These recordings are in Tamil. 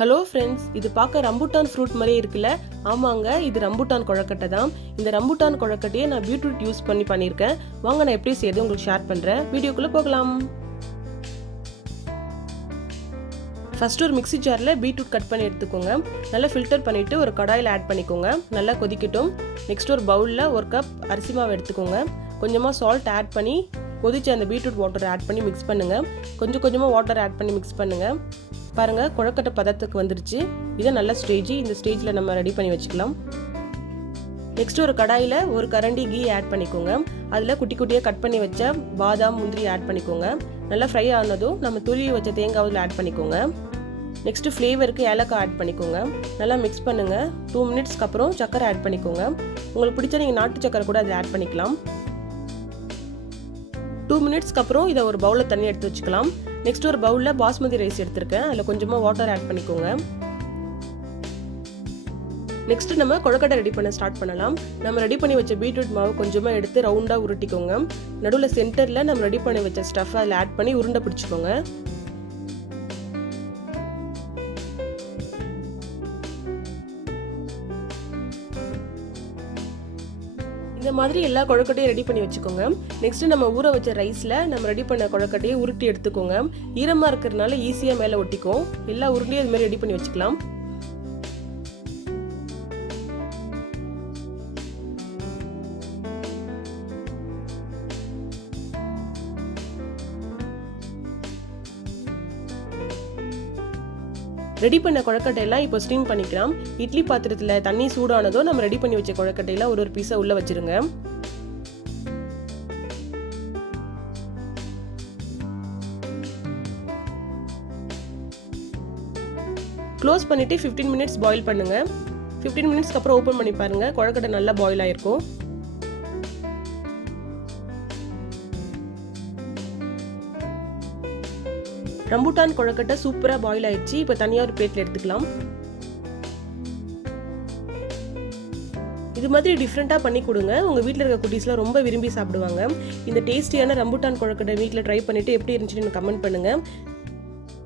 ஹலோ ஃப்ரெண்ட்ஸ், இது பார்க்க ரம்புட்டான் ஃப்ரூட் மாதிரி இருக்குல்ல? ஆமாங்க, இது ரம்புட்டான் கொழக்கட்டை தான். இந்த ரம்புட்டான் கொழக்கட்டையை நான் பீட்ரூட் யூஸ் பண்ணி பண்ணியிருக்கேன். வாங்க நான் எப்படி செய்யறது உங்களுக்கு ஷேர் பண்ணுறேன். வீடியோக்குள்ளே போகலாம். ஃபர்ஸ்ட் ஒரு மிக்ஸி ஜாரில் பீட்ரூட் கட் பண்ணி எடுத்துக்கோங்க. நல்லா ஃபில்டர் பண்ணிவிட்டு ஒரு கடாயில் ஆட் பண்ணிக்கோங்க. நல்லா கொதிக்கட்டும். நெக்ஸ்ட் ஒரு பவுலில் ஒரு கப் அரிசி மாவு எடுத்துக்கோங்க. கொஞ்சமாக சால்ட் ஆட் பண்ணி கொதிச்ச அந்த பீட்ரூட் வாட்டரை ஆட் பண்ணி மிக்ஸ் பண்ணுங்கள். கொஞ்சம் கொஞ்சமாக வாட்டர் ஆட் பண்ணி மிக்ஸ் பண்ணுங்கள். பாருங்கள், கொழக்கட்டை பதத்துக்கு வந்துருச்சு. இதை நல்ல ஸ்டேஜ். இந்த ஸ்டேஜில் நம்ம ரெடி பண்ணி வச்சுக்கலாம். நெக்ஸ்ட் ஒரு கடாயில் ஒரு கரண்டி கீ ஆட் பண்ணிக்கோங்க. அதில் குட்டி குட்டியாக கட் பண்ணி வச்ச பாதாம் முந்திரி ஆட் பண்ணிக்கோங்க. நல்லா ஃப்ரை ஆனதும் நம்ம துருவி வச்ச தேங்காவில் ஆட் பண்ணிக்கோங்க. நெக்ஸ்ட்டு ஃப்ளேவருக்கு ஏலக்காய் ஆட் பண்ணிக்கோங்க. நல்லா மிக்ஸ் பண்ணுங்கள். 2 மினிட்ஸ்க்கு அப்புறம் சக்கரை ஆட் பண்ணிக்கோங்க. உங்களுக்கு பிடிச்ச நீங்கள் நாட்டு சக்கரை கூட அதை ஆட் பண்ணிக்கலாம். 2 மினிட்ஸ்க்கு அப்புறம் இதை ஒரு பவுலில் தண்ணி எடுத்து வச்சுக்கலாம். நெக்ஸ்ட் ஒரு பவுலில் பாஸ்மதி ரைஸ் எடுத்திருக்கேன். அதில் கொஞ்சமாக வாட்டர் ஆட் பண்ணிக்கோங்க. நெக்ஸ்ட் நம்ம கொழக்கட்டை ரெடி பண்ண ஸ்டார்ட் பண்ணலாம். நம்ம ரெடி பண்ணி வச்ச பீட்ரூட் மாவு கொஞ்சமாக எடுத்து ரவுண்டாக உருட்டிக்கோங்க. நடுவில் சென்டரில் நம்ம ரெடி பண்ணி வச்ச ஸ்டஃப் அதில் ஆட் பண்ணி உருண்டை பிடிச்சிக்கோங்க. இந்த மாதிரி எல்லா கொழக்கட்டையும் ரெடி பண்ணி வச்சுக்கோங்க. நெக்ஸ்ட் நம்ம ஊற வச்ச ரைஸ்ல நம்ம ரெடி பண்ண கொழக்கட்டையை உருட்டி எடுத்துக்கோங்க. ஈரமா இருக்கிறதுனால ஈஸியா மேல ஒட்டிக்கும். எல்லா உருண்டையும் இது மாதிரி ரெடி பண்ணி வச்சுக்கலாம். ரெடி பண்ண கொழக்கட்டையெல்லாம் இப்போ ஸ்டீம் பண்ணிக்கலாம். இட்லி பாத்திரத்தில் தண்ணி சூடானதோ நம்ம ரெடி பண்ணி வச்ச கொழக்கட்டையெல்லாம் ஒரு பீஸை உள்ள வச்சிருங்க. க்ளோஸ் பண்ணிட்டு 15 மினிட்ஸ் பாயில் பண்ணுங்க. 15 மினிட்ஸ்க்கு அப்புறம் ஓப்பன் பண்ணி பாருங்க. கொழக்கட்டை நல்லா பாயில் ஆயிருக்கும். ரம்புட்டான் கொழக்கட்டை சூப்பரா பாயில் ஆயிடுச்சு. இப்போ தனியாக ஒரு பிளேட்ல எடுத்துக்கலாம். இது மாதிரி டிஃப்ரெண்ட்டாக பண்ணி கொடுங்க. உங்கள் வீட்டில் இருக்க குட்டீஸ்லாம் ரொம்ப விரும்பி சாப்பிடுவாங்க. இந்த டேஸ்டியான ரம்புட்டான் கொழக்கட்டை வீட்டில் ட்ரை பண்ணிவிட்டு எப்படி இருந்துச்சுன்னு கமெண்ட் பண்ணுங்கள்.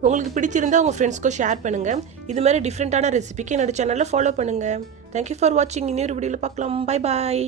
உங்களுக்கு பிடிச்சிருந்தா உங்கள் ஃப்ரெண்ட்ஸ்க்கும் ஷேர் பண்ணுங்கள். இது மாதிரி டிஃப்ரெண்ட்டான ரெசிபிக்கு என்னோட சேனலில் ஃபாலோ பண்ணுங்கள். தேங்க்யூ ஃபார் வாட்சிங். இன்னொரு வீடியோவில் பார்க்கலாம். Bye bye.